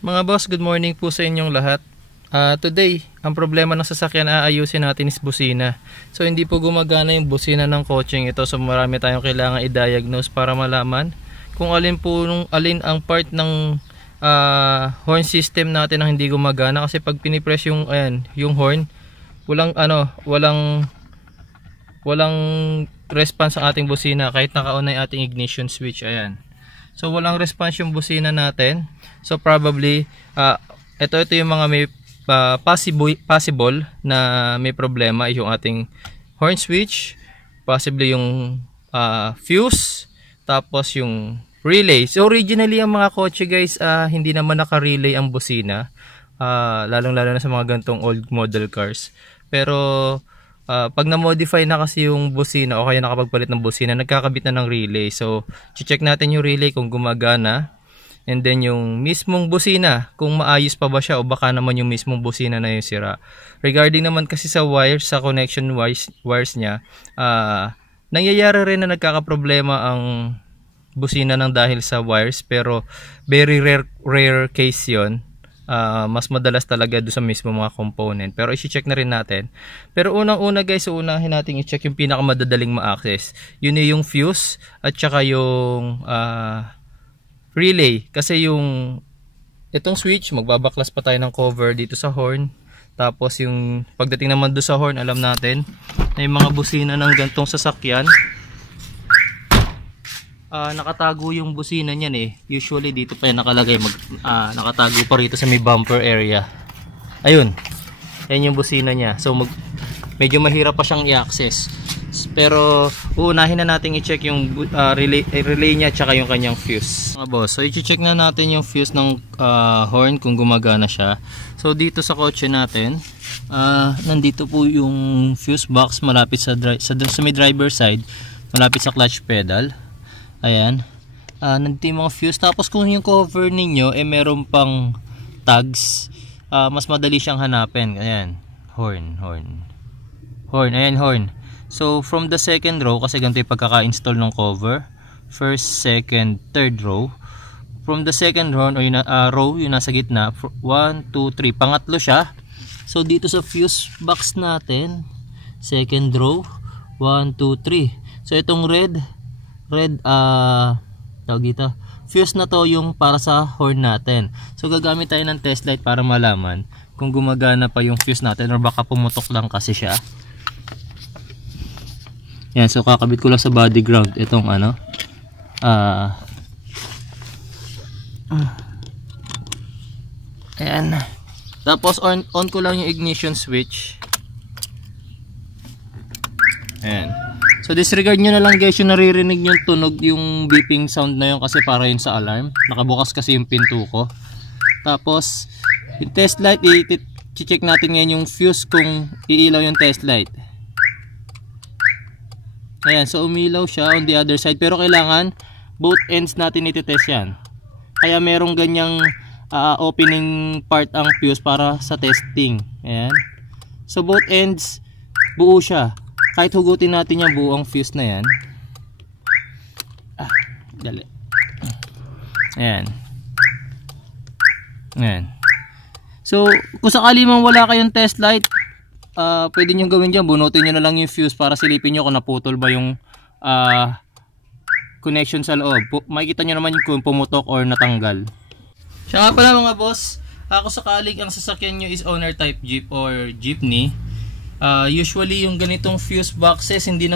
Mga boss, good morning po sa inyong lahat. Today, ang problema ng sasakyan aayusin natin is busina. So hindi po gumagana yung busina ng coaching ito. So marami tayong kailangan i-diagnose para malaman kung alin ang part ng horn system natin ang hindi gumagana. Kasi pag pinipress yung horn, walang response ang ating busina kahit naka-on na yung ating ignition switch. Ayan. So walang response yung busina natin. So probably ito yung mga may possible na may problema, yung ating horn switch, possibly yung fuse, tapos yung relay. So originally ang mga kotse guys, hindi naman naka-relay ang busina, lalong-lalo na sa mga gantong old model cars. Pero pag na-modify na kasi yung busina o kaya nakapagpalit ng busina, nagkakabit na ng relay. So check natin yung relay kung gumagana. And then yung mismong busina, kung maayos pa ba siya o baka naman yung mismong busina na yung sira. Regarding naman kasi sa wires, sa connection wires niya, nangyayari rin na nagkakaproblema ang busina ng dahil sa wires, pero very rare case yon. Mas madalas talaga doon sa mismo mga component, pero i-check na rin natin. Pero unang-una guys, unahin natin i-check yung pinakamadadaling ma-access. Yun yung fuse at saka yung relay. Kasi itong switch, magbabaklas pa tayo ng cover dito sa horn. Tapos yung pagdating naman doon sa horn, alam natin na yung mga busina ng gantong sasakyan, nakatago yung busina niyan eh. Usually dito pa yan nakalagay, nakatago pa rito sa may bumper area. Ayun, yan yung busina niya. So medyo mahirap pa siyang i-access. Pero uunahin na natin i-check yung relay niya tsaka yung kanyang fuse. Mga boss, so i-check na natin yung fuse ng horn kung gumagana siya. So dito sa kotse natin, nandito po yung fuse box malapit sa may driver side, malapit sa clutch pedal. Ayan, nandito yung mga fuse. Tapos kung yung cover ninyo meron pang tags, mas madali siyang hanapin. Ayan, horn. Ayan, horn. So from the second row, kasi ganito yung pagkaka-install ng cover, first, second, third row. From the second row, row yung nasa gitna, 1, 2, 3, pangatlo siya. So dito sa fuse box natin, second row, 1, 2, 3. So itong red tawag dito, fuse na to yung para sa horn natin. So gagamit tayo ng test light para malaman kung gumagana pa yung fuse natin or baka pumutok lang kasi siya. Yan, so kakabit ko lang sa body ground itong ayan. Tapos on ko lang yung ignition switch. Ayan. So disregard nyo na lang guys yung naririnig yung tunog, yung beeping sound na yun, kasi para yun sa alarm. Nakabukas kasi yung pinto ko. Tapos yung test light, i-check natin ngayon yung fuse kung iilaw yung test light. Ayan, so umilaw siya on the other side, pero kailangan both ends natin iti-test yan. Kaya merong ganyang opening part ang fuse para sa testing. Ayan. So both ends buo siya. Kahit hugutin natin yung buong fuse na yan. Dali. Ayan. Ayan. So kung sakali man wala kayong test light, pwede nyo gawin dyan, bunutin nyo na lang yung fuse para silipin nyo kung naputol ba yung connection sa loob. Makikita nyo naman kung pumutok or natanggal. Siya nga pala mga boss, kung sakaling ang sasakyan nyo is owner type jeep or jeepney, usually yung ganitong fuse boxes hindi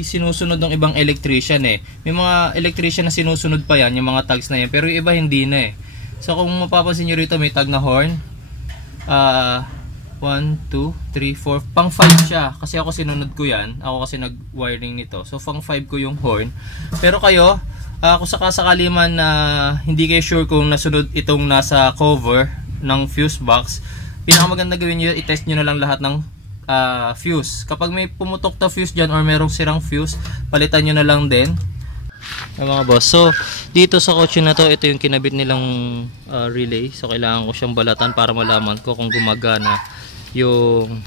sinusunod ng ibang electrician eh. May mga electrician na sinusunod pa yan, yung mga tags na yan, pero yung iba hindi na eh. So kung mapapansin nyo rito, may tag na horn, 1, 2, 3, 4, pang 5 siya. Kasi ako sinunod ko yan. Ako kasi nag-wiring nito. So pang 5 ko yung horn. Pero kayo, kung sakasakali man na hindi kayo sure kung nasunod itong nasa cover ng fuse box, pinakamaganda gawin nyo, i-test nyo na lang lahat ng fuse. Kapag may pumutok na fuse dyan or merong sirang fuse, palitan nyo na lang din. Mga boss, so dito sa kotse na to, ito yung kinabit nilang relay. So kailangan ko siyang balatan para malaman ko kung gumagana yung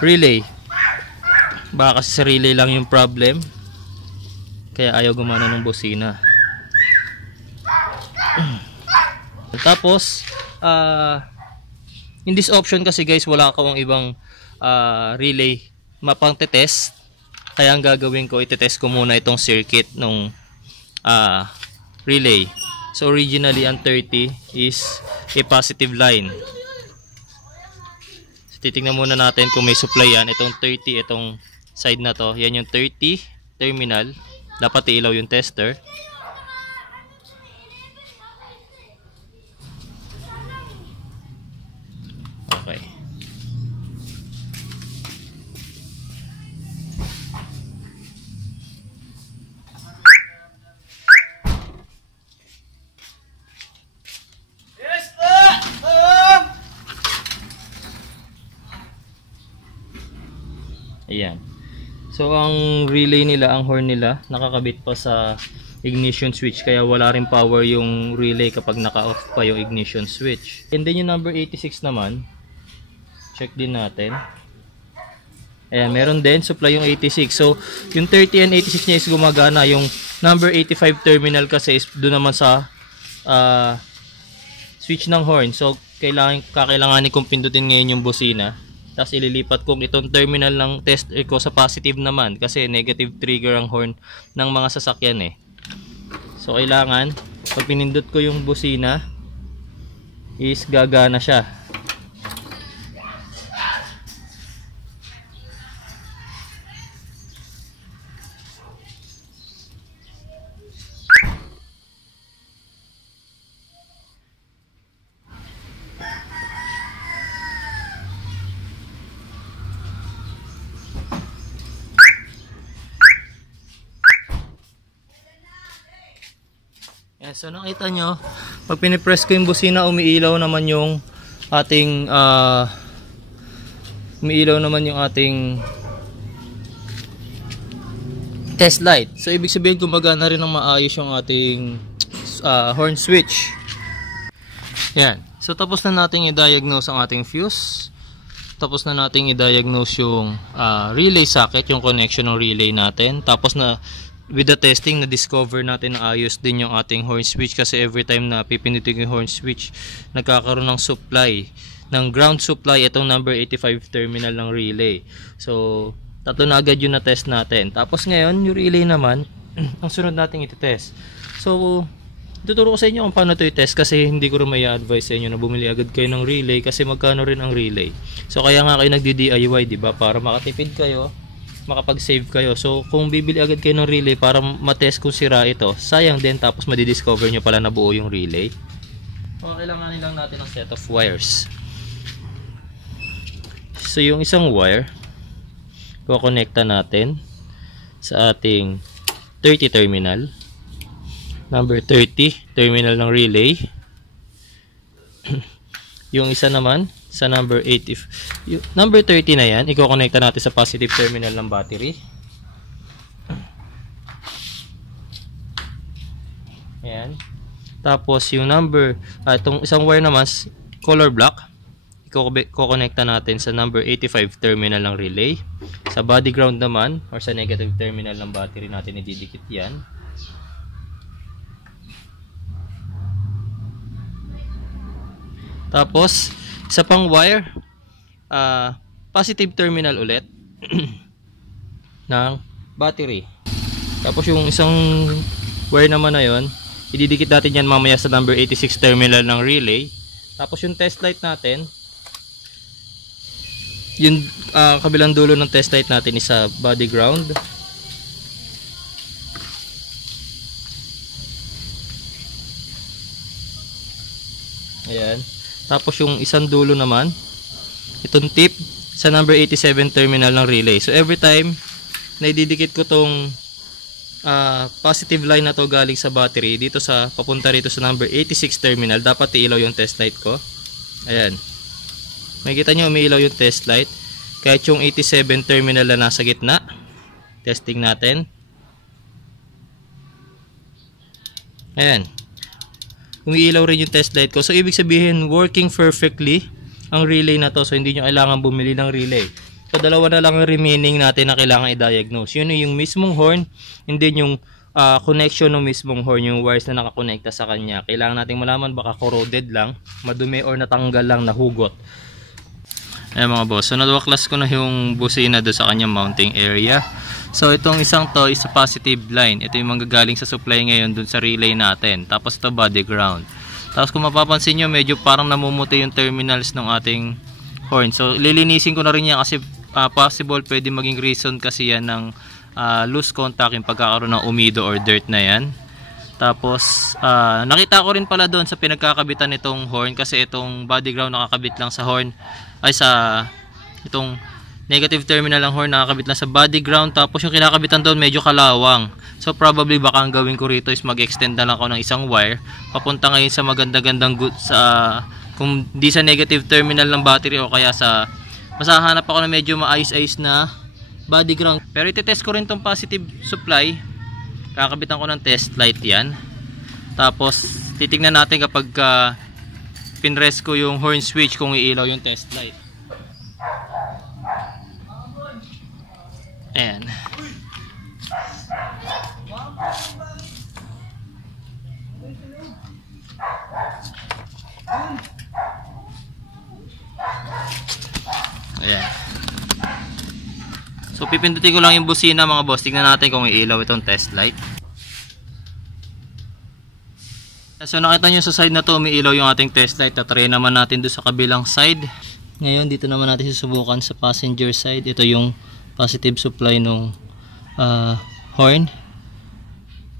relay. Baka kasi sa relay lang yung problem, kaya ayaw gumana ng busina. Tapos, in this option kasi guys, wala akong ibang relay mapang test. Kaya ang gagawin ko, itetest ko muna itong circuit nung relay. So originally ang 30 is a positive line. So, titingnan muna natin kung may supply yan. Itong 30, itong side na to, yan yung 30 terminal. Dapat iilaw yung tester. Okay. Ayan. So ang relay nila, ang horn nila, nakakabit pa sa ignition switch, kaya wala rin power yung relay kapag naka-off pa yung ignition switch. And then yung number 86 naman, check din natin. Ayan, meron din supply yung 86. So yung 30 and 86 niya is gumagana. Yung number 85 terminal kasi is doon naman sa switch ng horn. So kakailanganin kong pindutin ngayon yung busina. Tapos ililipat kong itong terminal ng tester ko sa positive naman, kasi negative trigger ang horn ng mga sasakyan eh. So kailangan pag pinindot ko yung busina is gagana siya. So nakita nyo, pag pinipress ko yung busina, umiilaw naman yung ating test light. So ibig sabihin gumagana rin ng maayos yung ating horn switch. Yan. So tapos na nating i-diagnose ang ating fuse. Tapos na nating i-diagnose yung relay socket, yung connection ng relay natin. Tapos na with the testing, na-discover natin na ayos din yung ating horn switch, kasi every time na pipindutin yung horn switch, nagkakaroon ng supply, ng ground supply, itong number 85 terminal ng relay. So, tatlo na agad yung na-test natin. Tapos ngayon, yung relay naman, ang sunod natin iti-test. So, tuturo ko sa inyo kung paano ito i-test, kasi hindi ko rin may advise sa inyo na bumili agad kayo ng relay, kasi magkano rin ang relay. So, kaya nga kayo nagdi-DIY, diba? Para makatipid kayo, makapag-save kayo. So kung bibili agad kayo ng relay para matest kung sira ito, sayang din, tapos madidiscover nyo pala na buo yung relay. So kailanganin lang natin ng set of wires. So yung isang wire, kukonekta natin sa ating 30 terminal, number 30 terminal ng relay. Yung isa naman sa number 80, yung number 30 na yan, i-connecta natin sa positive terminal ng battery. Ayan. Tapos yung number, itong isang wire naman, color block, i-connecta natin sa number 85 terminal ng relay. Sa body ground naman, or sa negative terminal ng battery natin, ididikit yan. Tapos isa pang wire, positive terminal ulit ng battery. Tapos yung isang wire naman na yon, ididikit natin yan mamaya sa number 86 terminal ng relay. Tapos yung test light natin, yung kabilang dulo ng test light natin is sa body ground. Ayan. Tapos yung isang dulo naman, itong tip sa number 87 terminal ng relay. So every time na ididikit ko tong positive line na to galing sa battery dito sa papunta rito sa number 86 terminal, dapat iilaw yung test light ko. Ayan. Makikita nyo umiilaw yung test light kahit yung 87 terminal na nasa gitna. Testing natin. Ayan. Umiilaw rin yung test light ko. So ibig sabihin working perfectly ang relay na to. So hindi nyo kailangan bumili ng relay. So dalawa na lang ang remaining natin na kailangan i-diagnose. Yun yung mismong horn, and then yung connection ng mismong horn, yung wires na nakakonekta sa kanya. Kailangan nating malaman, baka corroded lang, madumi, or natanggal lang, nahugot. Ayan mga boss, so nadwaklas ko na yung busina do sa kanyang mounting area. So itong isang to is a positive line. Ito yung manggagaling sa supply ngayon dun sa relay natin. Tapos ito body ground. Tapos kung mapapansin nyo, medyo parang namumuti yung terminals ng ating horn. So lilinisin ko na rin yan kasi possible pwede maging reason kasi yan ng loose contact, yung pagkakaroon ng umido or dirt na yan. Tapos nakita ko rin pala doon sa pinagkakabitan nitong horn, kasi itong body ground nakakabit lang sa horn, ay sa itong negative terminal ng horn nakakabit lang sa body ground. Tapos yung kinakabitan doon medyo kalawang, so probably baka ang gawin ko rito is mag-extend na lang ako ng isang wire papunta ngayon sa maganda-gandang kung di sa negative terminal ng battery, o kaya sa masahanap ako na medyo maayos-ayos na body ground. Pero itetest ko rin tong positive supply. Kakabitan ko ng test light yan. Tapos titignan natin kapag pinrest ko yung horn switch kung iilaw yung test light. Ayan. Ayan. So pipindutin ko lang yung busina mga boss. Tignan natin kung iilaw itong test light. So nakita nyo sa side na to umiilaw yung ating test light. Tatry naman natin doon sa kabilang side. Ngayon dito naman natin susubukan sa passenger side. Ito yung positive supply ng horn.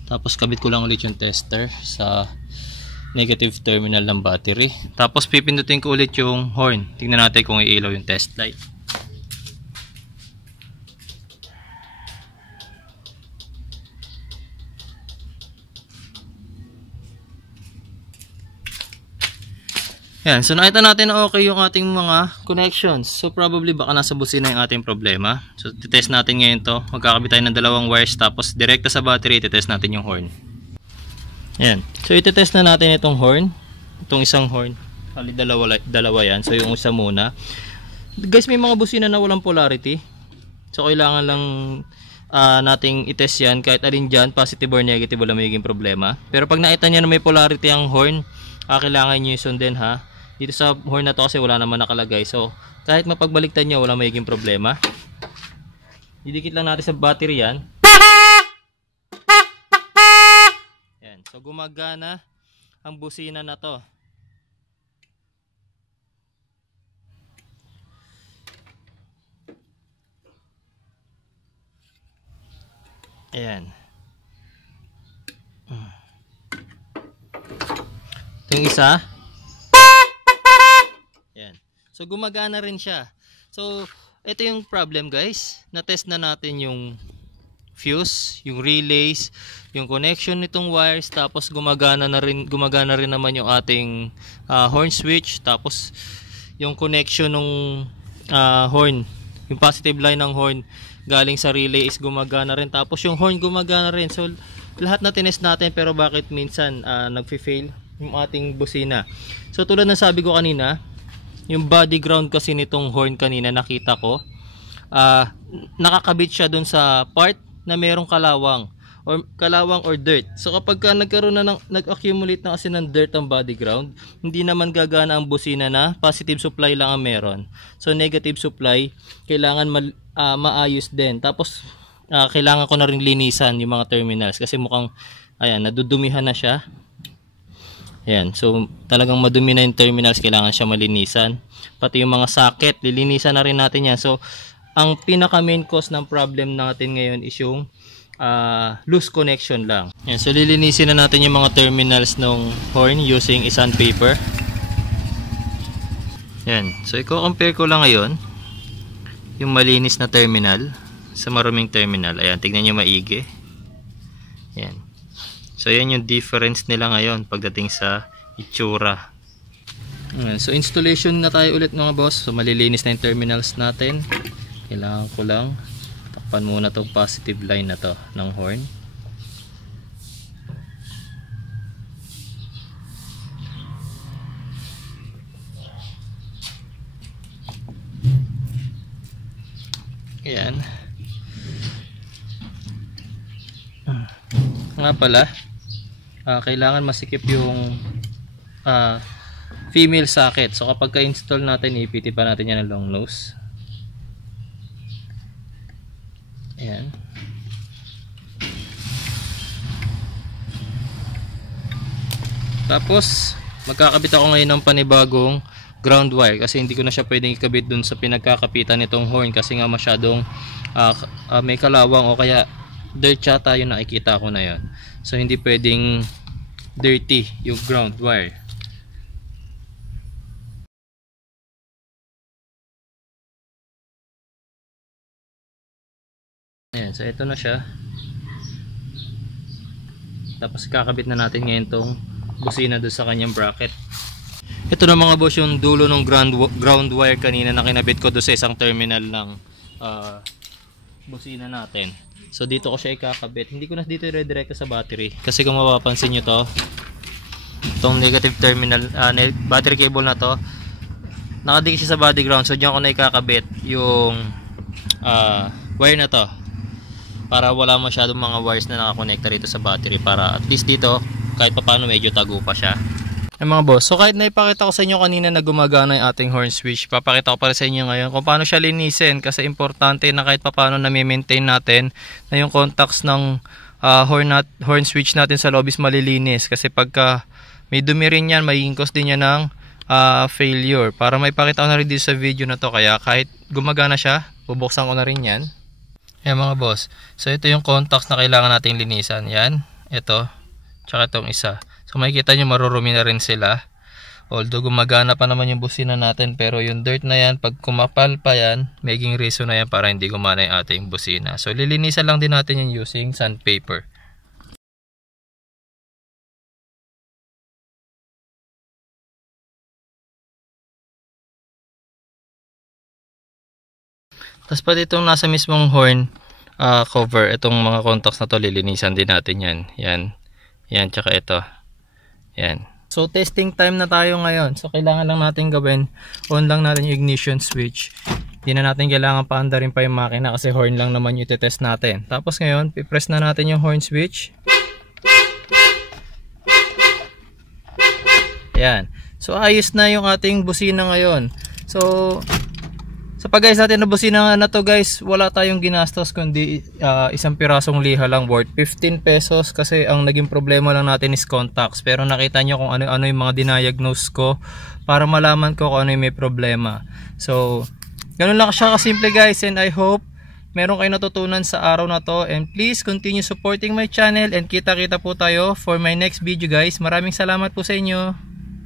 Tapos kabit ko lang ulit yung tester sa negative terminal ng battery. Tapos pipindutin ko ulit yung horn. Tignan natin kung iilaw yung test light. Yan, so nakita natin na okay yung ating mga connections. So probably baka nasa busina yung ating problema. So titest natin ngayon to. Magkakabit tayo ng dalawang wires, tapos direkta sa battery titest natin yung horn. Yan. So ititest na natin itong horn. Itong isang horn. Kali dalawa yan. So yung isa muna. Guys, may mga busina na walang polarity. So kailangan lang nating itest yan. Kahit alin dyan, positive or negative, wala magiging problema. Pero pag nakita nyo na may polarity ang horn, kailangan nyo yung sundin ha. Dito sa horn na to kasi wala naman nakalagay. So kahit mapagbaliktad nyo, wala magiging problema. Didikit lang natin sa battery yan. Yan. So gumagana ang busina na to. Ayan. Itong isa. Ayan. So gumagana rin siya. So ito yung problem guys. Na-test na natin yung fuse, yung relays, yung connection nitong wires, tapos gumagana rin naman yung ating horn switch, tapos yung connection ng horn, yung positive line ng horn galing sa relay is gumagana rin, tapos yung horn gumagana rin. So lahat na tinest natin, pero bakit minsan nagfi-fail yung ating busina? So tulad ng sabi ko kanina, yung body ground kasi nitong horn kanina nakita ko, nakakabit siya dun sa part na merong kalawang or dirt. So kapag nagkaroon na nag-accumulate na kasi ng dirt ang body ground, hindi naman gagana ang busina na positive supply lang ang meron. So negative supply kailangan maayos din. Tapos kailangan ko na rin linisan yung mga terminals kasi mukhang ayan, nadudumihan na siya. Ayan, so talagang madumi na yung terminals, kailangan siya malinisan. Pati yung mga socket, lilinisan na rin natin yan. So ang pinaka main cause ng problem natin ngayon is yung loose connection lang. Yan, so lilinisin na natin yung mga terminals ng horn using sandpaper. Yan, so i-compare ko lang ngayon yung malinis na terminal sa maruming terminal. Ayan, tignan nyo maigi. Yan. So yan yung difference nila ngayon pagdating sa itsura. Ayan, so installation na tayo ulit mga boss. So malilinis na yung terminals natin. Kailangan ko lang takpan muna tong positive line na to ng horn. Ayan. nga pala, kailangan masikip yung female socket. So kapag ka-install natin, ipiti pa natin yan ng long nose. Ayan. Tapos magkakabit ako ngayon ng panibagong ground wire kasi hindi ko na siya pwedeng ikabit dun sa pinagkakapitan nitong horn kasi nga masyadong may kalawang o kaya dirt yata yung nakikita ko na yun. So hindi pwedeng dirty yung ground wire. Ayan, so ito na siya. Tapos kakabit na natin ngayon tong busina doon sa kanyang bracket. Ito na mga boss yung dulo ng ground wire kanina na kinabit ko doon sa isang terminal ng busina natin. So dito ko siya ikakabit. Hindi ko na dito redirecta sa battery kasi kung mapapansin nyo to, itong negative terminal, battery cable na to, nakadikit siya sa body ground. So diyan ko na ikakabit yung wire na to para wala masyadong mga wires na nakakonekta rito sa battery, para at least dito kahit papaano medyo tago pa siya. Mga boss, so kahit naipakita ko sa inyo kanina na gumagana yung ating horn switch, papakita ko pa rin sa inyo ngayon kung paano siya linisin, kasi importante na kahit papaano na maintain natin na yung contacts ng horn switch natin sa loob is malilinis, kasi pagka may dumi rin yan, may cause din yan ng failure. Para maipakita ko na rin dito sa video na to, kaya kahit gumagana siya, bubuksan ko na rin yan. Ayan mga boss, so ito yung contacts na kailangan nating linisan. Yan, ito, tsaka itong isa. So makikita nyo marurumi na rin sila. Although gumagana pa naman yung busina natin, pero yung dirt na yan, pag kumapal pa yan, maging reason na yan para hindi gumana yung ating busina. So lilinisan lang din natin yung using sandpaper. Tapos pati itong nasa mismong horn cover, itong mga contacts na to, lilinisan din natin yan. Yan, tsaka ito. Yan. So testing time na tayo ngayon. So kailangan lang natin gawin, on lang natin yung ignition switch. Hindi na natin kailangan paandarin pa yung makina kasi horn lang naman yung test natin. Tapos ngayon, pipress na natin yung horn switch. Yan. So ayos na yung ating busina ngayon. So sa pag-ayos natin na busina na to guys, wala tayong ginastos kundi isang pirasong liha lang worth 15 pesos, kasi ang naging problema lang natin is contacts. Pero nakita nyo kung ano-ano yung mga dindiagnose ko para malaman ko kung ano yung may problema. So ganun lang siya kasimple guys, and I hope meron kayo natutunan sa araw na to, and please continue supporting my channel, and kita-kita po tayo for my next video guys. Maraming salamat po sa inyo.